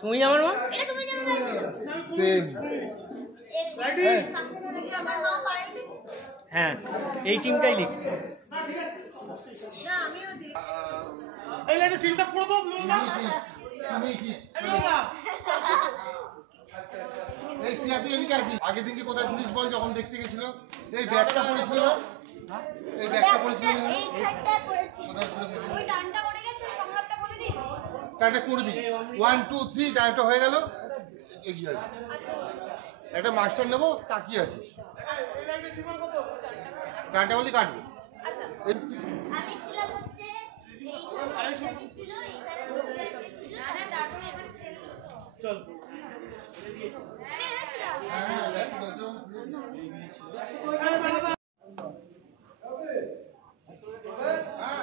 তুমি আমার মা হ্যাঁ এই টিমটাই লিখ আগের দিন কি কোথায় পুলিশ বল যখন দেখতে গেছিল এই ব্যাগটা পড়েছিল এই ব্যাগটা পড়েছিল ডানটা করবি 1 2 3 ডানটা হয়ে গেল এগিয়ে আছে একটা মাস্টার নেবো তাকিয়ে আছে ডানটা বলি কাটবো আমি ছিলাম হচ্ছে এইখানে ছিল এইখানে না তারপরে এবার চল হ্যাঁ